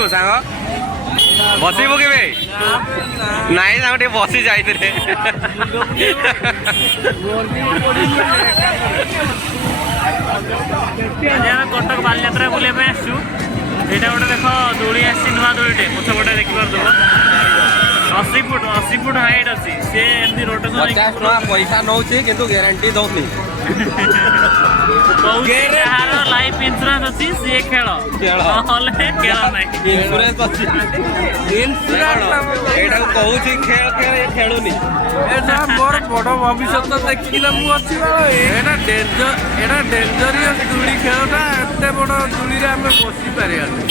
ବସିବୁ ସାଙ୍ଗ ବସିବୁ କେବେ ନାଇଁ ସାଙ୍ଗ ଟିକେ ବସି ଯାଇଥିଲେ कटक बालीयात्रा बुलाइबा आसु एटा गोटे देख दोली आसी नुआ दोलीटे पछपटे देखिपार 80 फुट हाइट अच्छी सी एमती रोटेशन 50 टका पैसा नौछि किंतु गारंटी दौनी लाइफ इंश्योरेंस अच्छी सी खेल खेल ना इंश्योरेंस अच्छी एटा कहूछि खेल खेल खेलुनी मोर बड़ भविष्य देखिना मु अच्छी एटा डेंजरियस दूली खेलटा एते बड़ दूली रे आमे बसी पारियानी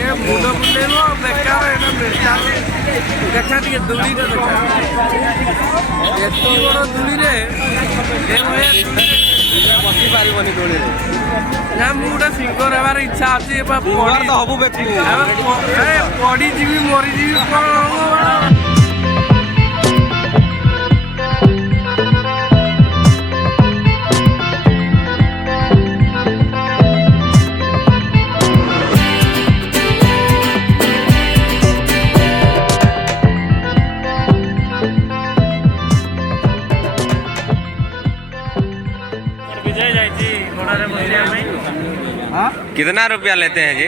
ए मुंड बुलेबो बेकार एटा बेकार देखा टिके दूली रे देखा एते बड़ दूली रे ए भया बसी पारिबनी दोली रे ना मु गोटे सिंगर हेबार इच्छा अछि एबा पड़ी तो हबु बेकु पड़ी जीवी मरी जीवी कोन कितना रुपया लेते हैं जी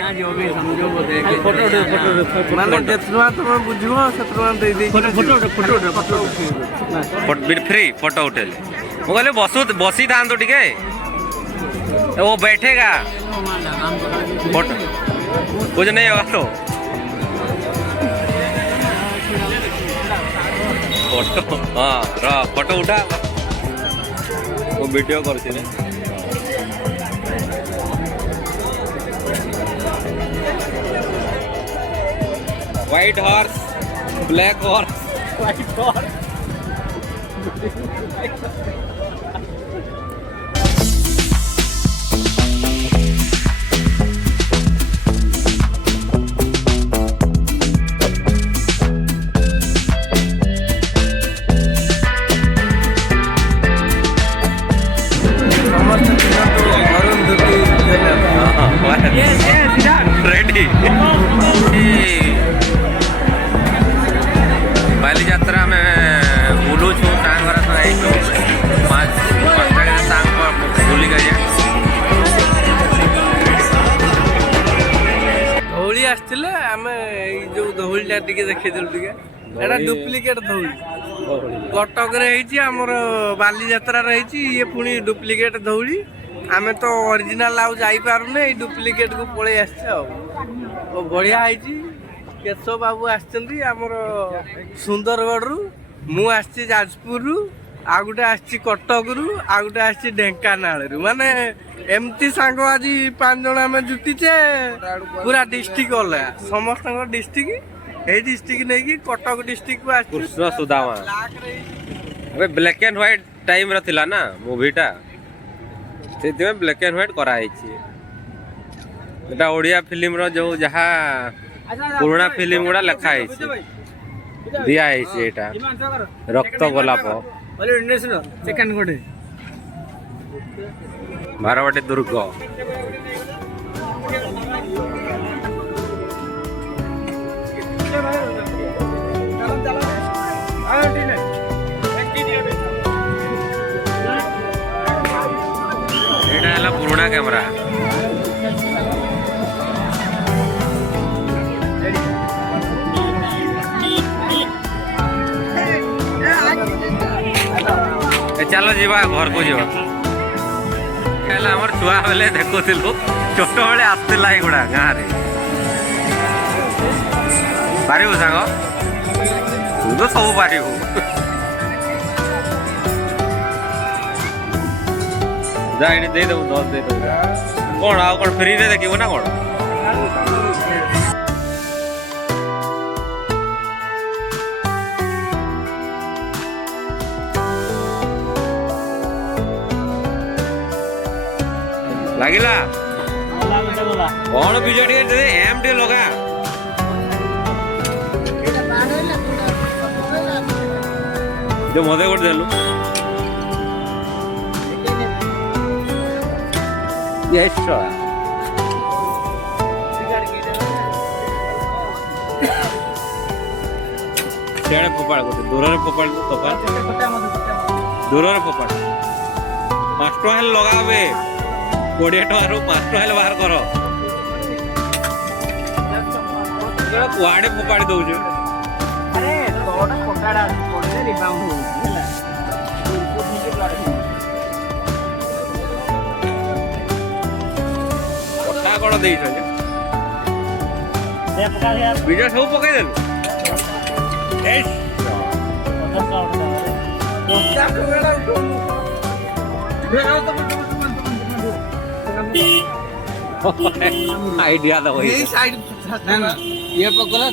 माने जेतना तुम बुझिबो सेतना दे दे फोटो फ्री फोटो उठेले वो कहले बसी था तो ठीक है वो बैठेगा फोटो कुछ नहीं होगा तो फोटो हाँ फोटो उठा वो वीडियो करती है white horse black horse ready Baliyatra में बुलू छु सांगर सांग बुली गए धौली आसले आमे जो धौलीटा टिके देखैदेलु टिके एटा डुप्लिकेट धौली कटक रे हेची हमर बालीयात्रा रे हेची ये पुनी डुप्लिकेट धौली आमे तो ओरिजिनल आउ जाई पारुने ए डुप्लिकेट को पळे आछे आ ओ बढ़िया हेची केशव बाबू आछंती हमर सुंदरगढ़ रु मु आछी जाजपुर रु आ गुटे आछी कटक रु आ गुटे आछी ढेंकानाल रु माने एमती सांग आज 5 जण आमे जुटिचे पूरा डिस्ट्रिक्ट होला समस्त डिस्ट्रिक्ट ए डिस्ट्रिक्ट नै कि कटक डिस्ट्रिक्ट को आछी कृष्ण सुदामा अबे ब्लैक एंड व्हाइट टाइम रा थिला ना मूवीटा सेति में ब्लैक एंड व्हाइट करा हेची एटा ओडिया फिल्म रो जो जहा पुराना फिल्म गुड़ा लिखा है दिया है एटा रक्त गोलाप सेकंड गोटे बारवाटी दुर्ग एटा है पुराना कैमरा चलो जीवा घर को जीवा खेल आम छुआ बेले देखुलु छोट बेले आसला एगुड़ा गाँव में पारू सांग तू तो सब पारू जा ये देदेबू 10 देदेबू कौन आउ कौन फ्री रे देखिबो ना कौन लागिला कौन बीज एम टे लगा जो मदे कर देलु ସିଆଡ଼େ ଫୋପାଡ଼ ଗୋଟେ ଦୂରରେ ଫୋପାଡ଼ ଦୂରରେ ଫୋପାଡ଼ 5 ଟଙ୍କା ହେଲେ ଲଗାବେ 20 ଟଙ୍କାରୁ 5 ଟଙ୍କା ହେଲେ ବାହାର କର କୁଆଡ଼େ ଫୋପାଡ଼ି ଦଉଛୁ କଥା କ'ଣ ଦେଇଛ ଯେ ଭିଡ଼ିଓ ସବୁ ପକେଇଦେଲୁ ଆଇଡିଆ ଦବ ଏଇ ସାଇଡ ଇଏ ପକଲା